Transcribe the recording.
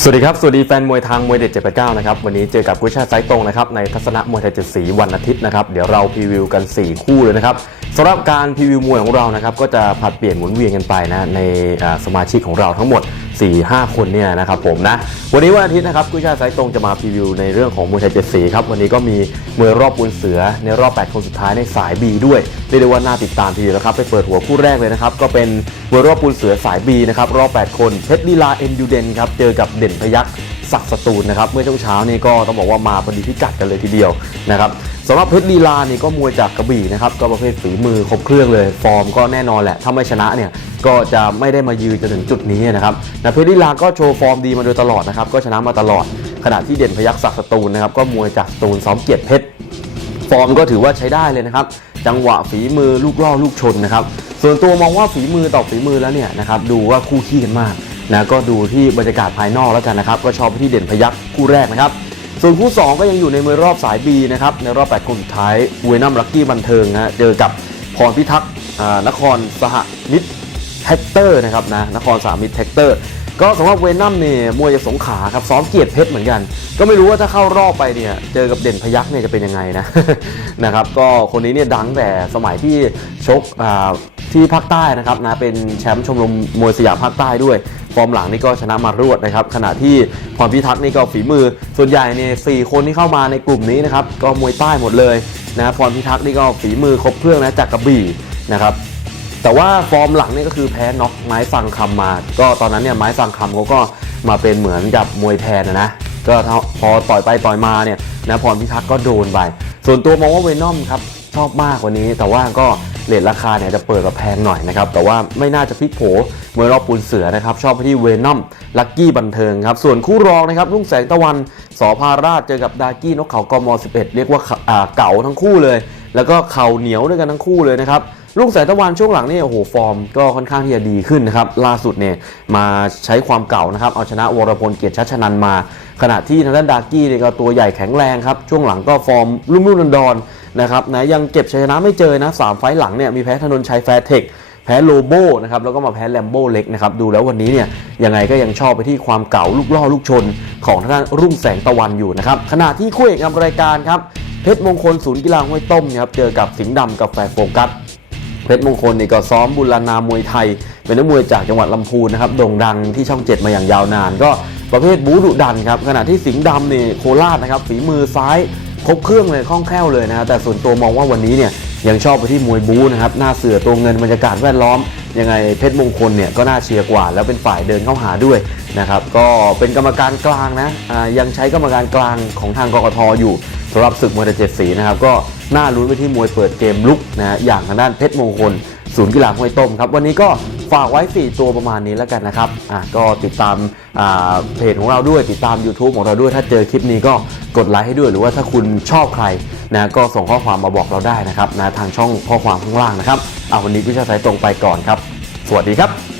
สวัสดีครับ สวัสดีแฟนมวยทางมวยเด็ด789 นะครับ วันนี้เจอกับกุยชาติไซต์ตรงนะครับ ในทัศนะมวยไทยเจ็ดสีวันอาทิตย์นะครับ เดี๋ยวเราพรีวิวกัน 4 คู่เลยนะครับสำหรับการพรีวิวมวยของเรานะครับ ก็จะผัดเปลี่ยนหมุนเวียนกันไปนะ ในสมาชิกของเราทั้งหมด 4-5 คนเนี่ยนะครับผมนะ วันนี้วันอาทิตย์นะครับกุยชาติไซต์ตรงจะมาพรีวิวในเรื่องของมวยไทยเจ็ดสีครับวันนี้ก็มีมวยรอบปูนเสือในรอบ 8 คนสุดท้ายในสาย B ด้วยเรียกได้ว่าน่าติดตามทีเดียวนะครับไปเปิดหัวคู่แรกเลยนะครับก็เป็นมวยรอบปูนเสือสาย B นะครับรอบ 8 คนเพชรลีลาเอ็นยูเดนครับเจอกับเด่นพยักษ์ศักสตูลนะครับเมื่อช่วงเช้านี่ก็ต้องบอกว่ามาพอดีพิกัดกันเลยทีเดียวนะครับ สำหรับเพชรลีลานี่ก็มวยจากกระบี่นะครับก็ประเภทฝีมือครบเครื่องเลย ฟอร์มก็แน่นอนแหละ ถ้าไม่ชนะเนี่ยก็จะไม่ได้มายืนจนถึงจุดนี้นะครับแต่เพชรลีลาก็โชว์ฟอร์มดีมาโดยตลอดนะครับก็ชนะมาตลอด ขณะที่เด่นพยักษ์ศักดิ์สตูลนะครับก็มวยจากสตูลซ้อมเกียรติเพชรฟอร์มก็ถือว่าใช้ได้เลยนะครับจังหวะฝีมือลูกล่อลูกชนนะครับส่วนตัวมองว่าฝีมือต่อฝีมือแล้วเนี่ยนะครับดูว่าคู่ขี้กันมากนะก็ดูที่บรรยากาศภายนอกแล้วกันนะครับก็ชอบที่เด่นพยักคู่แรกนะครับ ส่วนคู่ 2 ก็ยังอยู่ในมือรอบสาย B นะครับในรอบ8คนสุดท้ายเวนัมลักกี้บันเทิงนะเจอกับพรพิทักษ์นครสหมิตรแท็กเตอร์นะครับนะนครสามิตรแท็กเตอร์ ก็สำหรับเวนัมเนี่ยมวยจากสงขลาครับซ้อมเกียรติเพชรเหมือนกัน ก็ไม่รู้ว่าถ้าเข้ารอบไปเนี่ยเจอกับเด่นพยักเนี่ยจะเป็นยังไงนะนะครับก็คนนี้เนี่ยดังแต่สมัยที่ชกอ่าที่ภาคใต้นะครับนะเป็นแชมป์ชมรมมวยสยามภาคใต้ด้วย ฟอร์มหลังนี่ก็ชนะมารวดนะครับขณะที่พรพิทักษ์นี่ก็ฝีมือ ส่วนใหญ่เนี่ยสี่คนที่เข้ามาในกลุ่มนี้นะครับก็มวยใต้หมดเลยนะพรพิทักษ์นี่ก็ฝีมือครบเครื่องนะจากกระบี่นะครับ แต่ว่าฟอร์มหลังเนี่ยก็คือแพ้น็อกไม้ฟังคำมา ก็ตอนนั้นเนี่ยไม้ฟังคำเขาก็มาเป็นเหมือนกับมวยแทนนะนะก็พอต่อยไปต่อยมาเนี่ยนะพรพิทักษ์ก็โดนไป ส่วนตัวมองว่าเวนอมครับชอบมากกว่านี้ แต่ว่าก็เลทราคาเนี่ยจะเปิดกับแพงหน่อยนะครับ แต่ว่าไม่น่าจะพลิกโผเมวยรอบปูนเสือนะครับ ชอบไปที่เวนอมลักกี้บันเทิงครับ ส่วนคู่รองนะครับรุ่งแสงตะวันสอพาราชเจอกับดากี้นกเขากม11 เรียกว่าเก่าทั้งคู่เลย แล้วก็เข่าเหนียวด้วยกันทั้งคู่เลยนะครับ ลูกแสงตะวันช่วงหลังนี่โอ้โหฟอร์มก็ค่อนข้างที่จะดีขึ้นนะครับล่าสุดเนี่ยมาใช้ความเก่านะครับเอาชนะวรพลเกียรติชัชนันมา ขณะที่ทางด้านดากี้เนี่ยก็ตัวใหญ่แข็งแรงครับช่วงหลังก็ฟอร์มรุ่มรุ่นดอนๆนะครับนะยังเก็บชัยชนะไม่เจอนะสามไฟต์หลังเนี่ยมีแพ้ธนนชัยแฟร์เทคแพ้โลโบนะครับแล้วก็มาแพ้แลมโบเล็กนะครับดูแล้ววันนี้เนี่ยยังไงก็ยังชอบไปที่ความเก่าลูกล่อลูกชน ของทางด้านรุ่งแสงตะวันอยู่นะครับขณะที่คู่เอกนำรายการครับเพชรมงคลศูนย์กีฬาห้วยต้มนี่ยครับเจอกับสิงห์ดำกับแฟร์โฟกัส เพชรมงคลนี่ก็ซ้อมบุรณามวยไทย เป็นนักมวยจากจังหวัดลำพูนนะครับโด่งดังที่ช่องเจ็ดมาอย่างยาวนาน ก็ประเภทบูดุดันครับขณะที่สิงห์ดำนี่โคราชนะครับฝีมือซ้ายครบเครื่องเลยคล่องแคล่วเลยนะฮะแต่ส่วนตัวมองว่าวันนี้เนี่ยยังชอบไปที่มวยบูนะครับหน้าเสือตัวเงินบรรยากาศแวดล้อม ยังไงเพชรมงคลเนี่ยก็น่าเชียร์กว่า แล้วเป็นฝ่ายเดินเข้าหาด้วยนะครับก็เป็นกรรมการกลางนะยังใช้กรรมการกลางของทางกกทอยู่สำหรับศึกมวยทยเจ็ดสีนะครับก็ น่าลุ้นไปที่มวยเปิดเกมลุกนะฮะอย่างทางด้านเพชรมงคลศูนย์กีฬาห้วยต้มครับ วันนี้ก็ฝากไว้ 4 ตัวประมาณนี้แล้วกันนะครับอะก็ติดตามอ่าเพจของเราด้วยติดตาม YouTube ของเราด้วยถ้าเจอคลิปนี้ก็กดไลค์ให้ด้วย หรือว่าถ้าคุณชอบใครนะก็ส่งข้อความมาบอกเราได้นะครับนะทางช่องข้อความข้างล่างนะครับเอาวันนี้พิชาสายตรงไปก่อนครับ สวัสดีครับ